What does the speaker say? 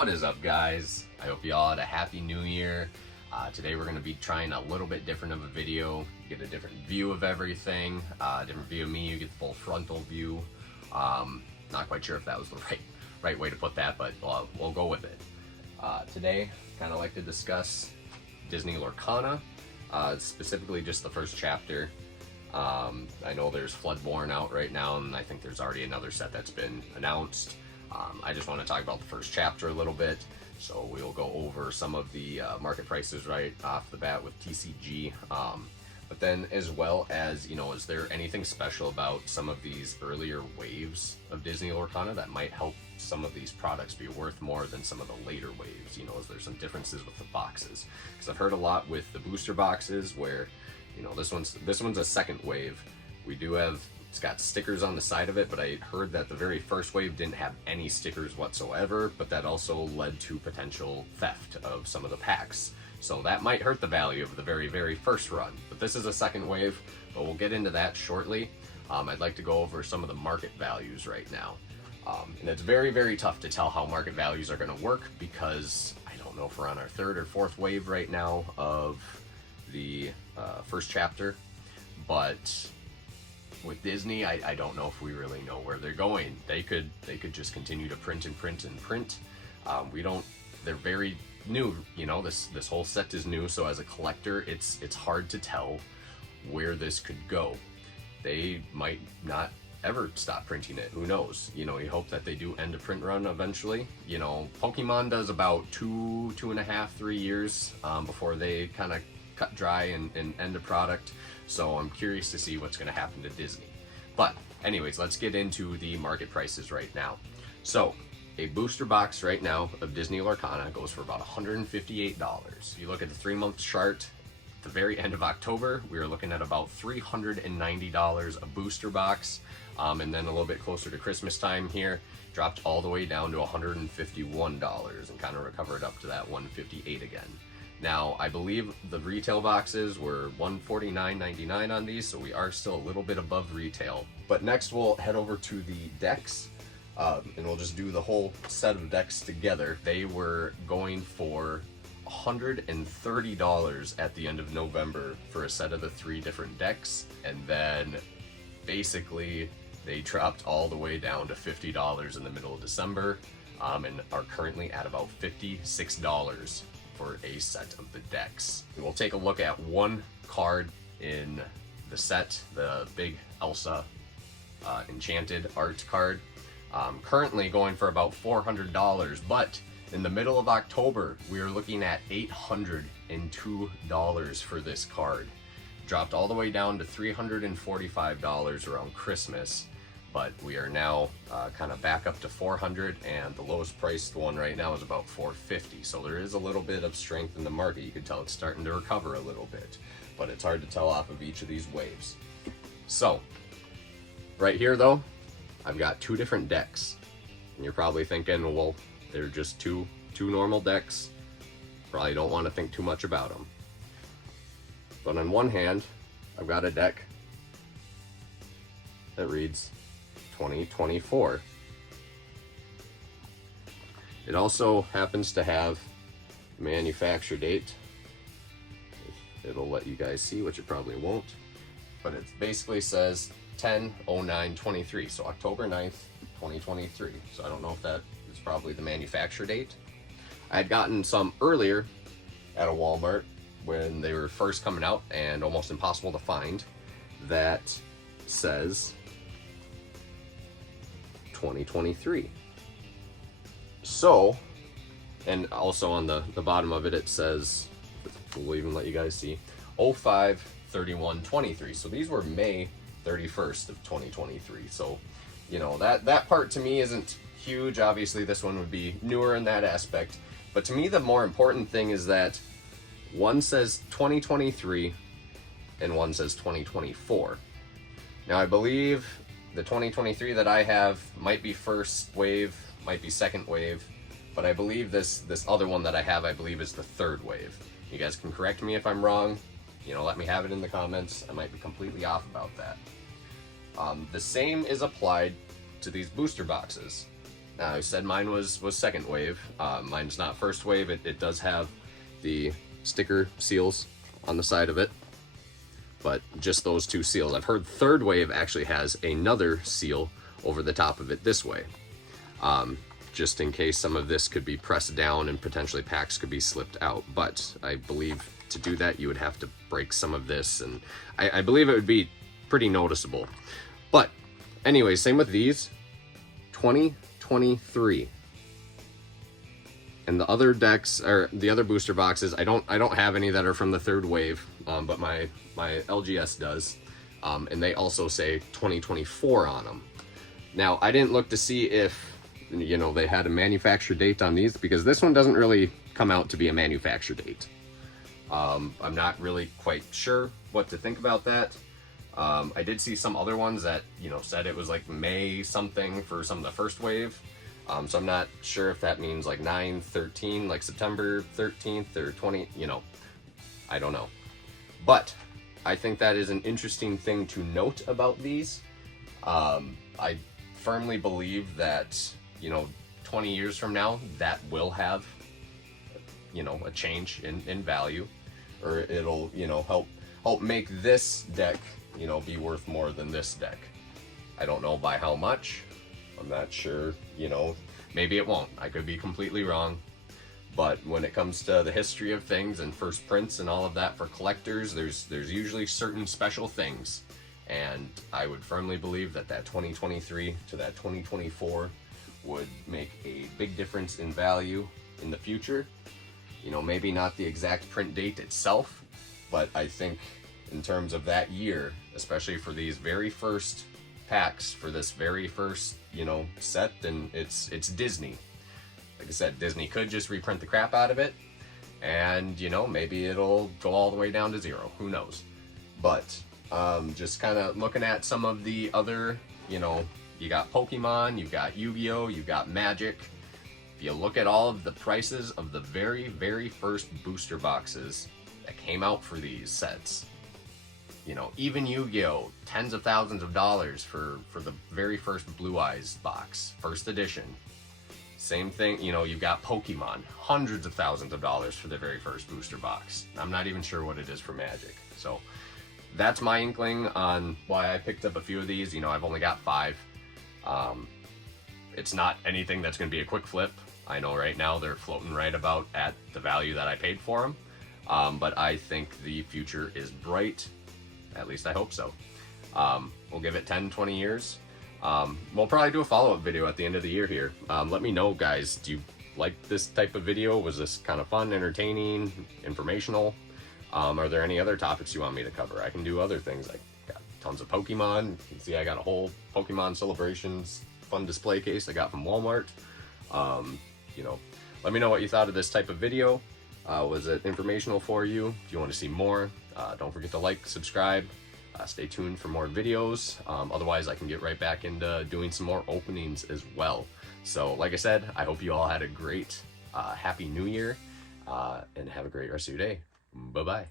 What is up, guys? I hope you all had a happy new year. Today we're going to be trying a little bit different of a video. You get a different view of everything, different view of me. You get the full frontal view. Not quite sure if that was the right way to put that, but we'll go with it. Today, kind of like to discuss Disney Lorcana, specifically just the first chapter. I know there's Floodborn out right now, and I think there's already another set that's been announced. I just want to talk about the first chapter a little bit, so we'll go over some of the market prices right off the bat with TCG, but then as well as, you know, is there anything special about some of these earlier waves of Disney Lorcana that might help some of these products be worth more than some of the later waves? You know, is there some differences with the boxes? Because I've heard a lot with the booster boxes where, you know, this one's a second wave. We do have, it's got stickers on the side of it, but I heard that the very first wave didn't have any stickers whatsoever, but that also led to potential theft of some of the packs. So that might hurt the value of the very first run. But this is a second wave, but we'll get into that shortly. I'd like to go over some of the market values right now. And it's very tough to tell how market values are going to work because I don't know if we're on our third or fourth wave right now of the first chapter, but with Disney, I don't know if we really know where they're going. They could just continue to print and print and print. We don't. They're very new. You know, this whole set is new, so as a collector, it's hard to tell where this could go. They might not ever stop printing it. Who knows? You know, you hope that they do end a print run eventually. You know, Pokemon does about 2.5, 3 years before they kind of cut dry and end a product. So I'm curious to see what's going to happen to Disney. But anyways, let's get into the market prices right now. So a booster box right now of Disney Lorcana goes for about $158. You look at the 3-month chart, at the very end of October, we were looking at about $390 a booster box. And then a little bit closer to Christmas time here, dropped all the way down to $151 and kind of recovered up to that $158 again. Now, I believe the retail boxes were $149.99 on these, so we are still a little bit above retail. But next we'll head over to the decks, and we'll just do the whole set of decks together. They were going for $130 at the end of November for a set of the 3 different decks, and then basically they dropped all the way down to $50 in the middle of December, and are currently at about $56 for a set of the decks. And we'll take a look at one card in the set, the big Elsa Enchanted art card. Currently going for about $400, but in the middle of October, we are looking at $802 for this card. Dropped all the way down to $345 around Christmas, but we are now kind of back up to $400, and the lowest priced one right now is about $450. So there is a little bit of strength in the market. You can tell it's starting to recover a little bit, but it's hard to tell off of each of these waves. So right here though, I've got 2 different decks, and you're probably thinking, well, they're just two normal decks. Probably don't want to think too much about them. But on one hand, I've got a deck that reads 2024. It also happens to have manufacture date. It'll let you guys see, which it probably won't, but it basically says 10/09/23, so October 9th, 2023. So I don't know if that is probably the manufacture date. I had gotten some earlier at a Walmart when they were first coming out and almost impossible to find, that says 2023. So, and also on the bottom of it, it says, we'll even let you guys see, 05/31/23. So these were May 31st of 2023. So, you know, that part to me isn't huge. Obviously this one would be newer in that aspect, but to me the more important thing is that one says 2023 and one says 2024. Now I believe the 2023 that I have might be first wave, might be second wave, but I believe this other one that I have, I believe, is the third wave. You guys can correct me if I'm wrong. You know, let me have it in the comments. I might be completely off about that. The same is applied to these booster boxes. I said mine was second wave. Mine's not first wave. It does have the sticker seals on the side of it, but just those two seals. I've heard third wave actually has another seal over the top of it this way, just in case some of this could be pressed down and potentially packs could be slipped out. But I believe to do that you would have to break some of this, and I believe it would be pretty noticeable. But anyway, same with these. 2023. And the other decks, or the other booster boxes, I don't have any that are from the third wave, but my LGS does, and they also say 2024 on them. Now, I didn't look to see if, you know, they had a manufacture date on these, because this one doesn't really come out to be a manufacture date. I'm not really quite sure what to think about that. I did see some other ones that, you know, said it was like May something for some of the first wave. So I'm not sure if that means like 9/13, like September 13th or 20, you know, I don't know. But I think that is an interesting thing to note about these. I firmly believe that, you know, 20 years from now, that will have, you know, a change in value, or it'll, you know, help make this deck, you know, be worth more than this deck. I don't know by how much. I'm not sure, you know, maybe it won't. I could be completely wrong. But when it comes to the history of things and first prints and all of that for collectors, there's usually certain special things. And I would firmly believe that 2023 to that 2024 would make a big difference in value in the future. You know, maybe not the exact print date itself, but I think in terms of that year, especially for these very first packs, for this very first, you know, set, then it's Disney. Like I said, Disney could just reprint the crap out of it, and, you know, maybe it'll go all the way down to 0. Who knows? But just kind of looking at some of the other, you know, you got Pokemon, you've got Yu-Gi-Oh, you've got Magic. If you look at all of the prices of the very first booster boxes that came out for these sets, you know, even Yu-Gi-Oh, tens of thousands of dollars for the very first Blue Eyes box, first edition. Same thing, you know, you've got Pokemon, hundreds of thousands of dollars for the very first booster box. I'm not even sure what it is for Magic. So that's my inkling on why I picked up a few of these. You know, I've only got 5. It's not anything that's going to be a quick flip. I know right now they're floating right about at the value that I paid for them. But I think the future is bright. At least I hope so. We'll give it 10, 20 years. We'll probably do a follow-up video at the end of the year here. Let me know, guys, do you like this type of video? Was this kind of fun, entertaining, informational? Are there any other topics you want me to cover? I can do other things. I got tons of Pokemon. You can see I got a whole Pokemon Celebrations fun display case I got from Walmart. You know, let me know what you thought of this type of video. Was it informational for you? If you want to see more, don't forget to like, subscribe, stay tuned for more videos. Otherwise, I can get right back into doing some more openings as well. So like I said, I hope you all had a great, happy new year, and have a great rest of your day. Bye-bye.